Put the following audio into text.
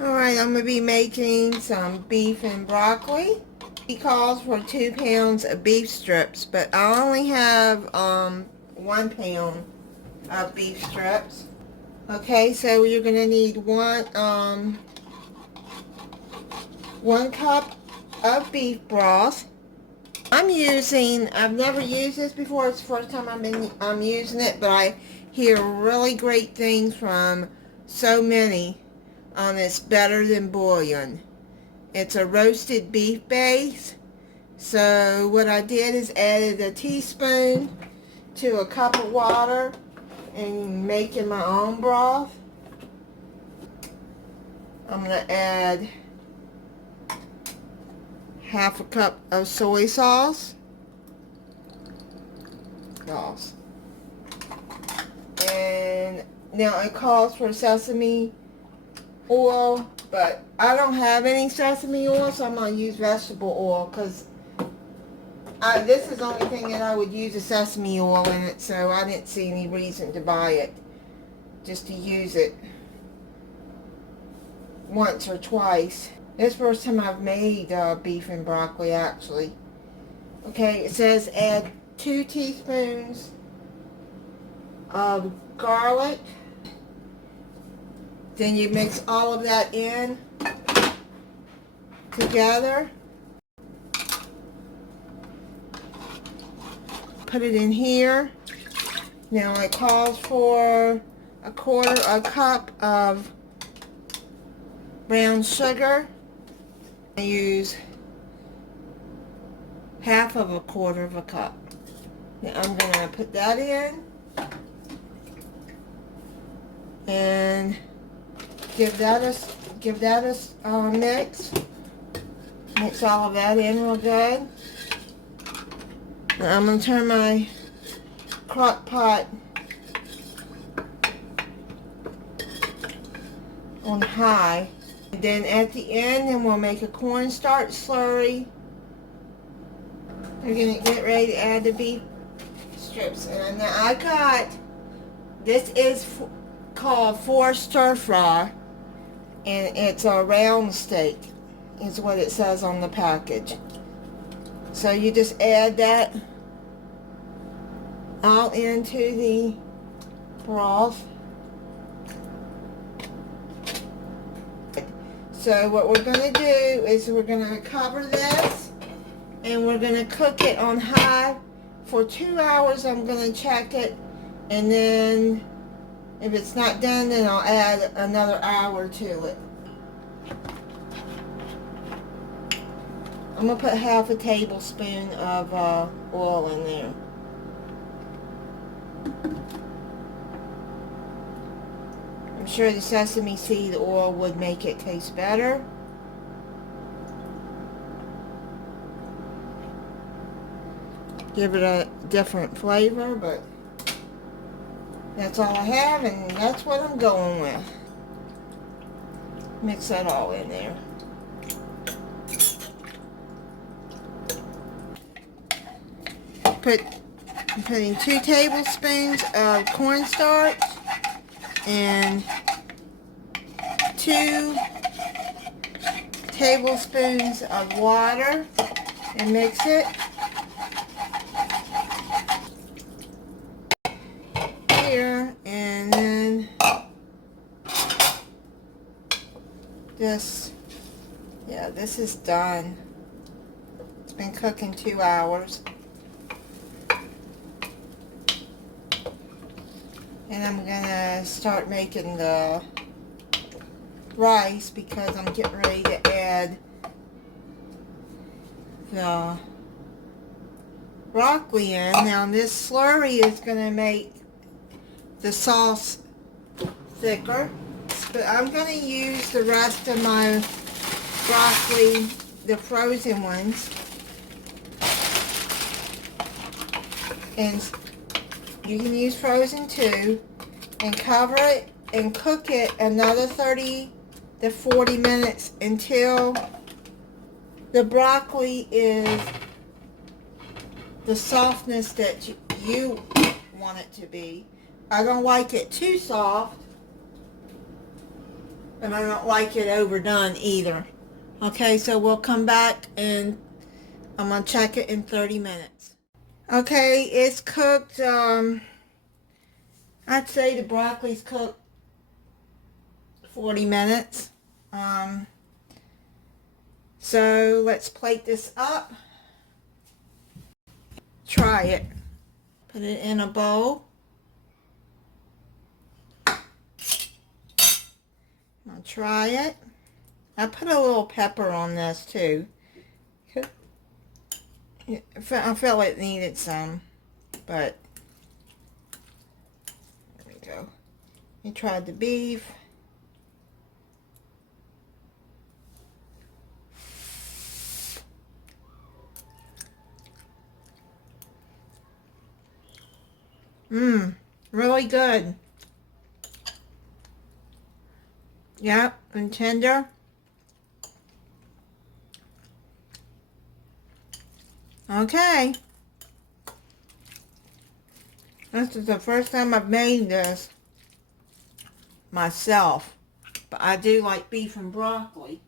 Alright, I'm going to be making some beef and broccoli. He calls for 2 pounds of beef strips, but I only have 1 pound of beef strips. Okay, so you're going to need one cup of beef broth. I've never used this before. It's the first time I'm using it, but I hear really great things from so many. It's better than bouillon. It's a roasted beef base. So what I did is added a teaspoon to a cup of water and making my own broth. I'm going to add half a cup of soy sauce. And now it calls for sesame oil, but I don't have any sesame oil, so I'm going to use vegetable oil because this is the only thing that I would use a sesame oil in it, so I didn't see any reason to buy it, just to use it once or twice. This is the first time I've made beef and broccoli, actually. Okay, it says add 2 teaspoons of garlic. Then you mix all of that in together. Put it in here. Now it calls for a cup of brown sugar. I use half of a quarter of a cup. Now I'm going to put that in and give that a mix. Mix all of that in real good. Now I'm going to turn my crock pot on high. And then at the end, then we'll make a cornstarch slurry. We're going to get ready to add the beef strips. And now I got, this is called for stir fry. And it's a round steak, is what it says on the package. So you just add that all into the broth. So what we're going to do is we're going to cover this and we're going to cook it on high for 2 hours. I'm going to check it, and then if it's not done, then I'll add another hour to it. I'm going to put half a tablespoon of oil in there. I'm sure the sesame seed oil would make it taste better. Give it a different flavor, but that's all I have, and that's what I'm going with. Mix that all in there. I'm putting 2 tablespoons of cornstarch and 2 tablespoons of water and mix it. Here, and then this is done. It's been cooking 2 hours. And I'm gonna start making the rice because I'm getting ready to add the broccoli in. Now this slurry is gonna make the sauce thicker, but I'm gonna use the rest of my broccoli, the frozen ones, and you can use frozen too, and cover it and cook it another 30 to 40 minutes until the broccoli is the softness that you want it to be. I don't like it too soft, but I don't like it overdone either. Okay, so we'll come back and I'm going to check it in 30 minutes. Okay, it's cooked. I'd say the broccoli's cooked 40 minutes. So let's plate this up. Try it. Put it in a bowl. I'll try it. I put a little pepper on this too. I felt it needed some, but there we go. I tried the beef. Really good. Yep, and tender. Okay. This is the first time I've made this myself. But I do like beef and broccoli.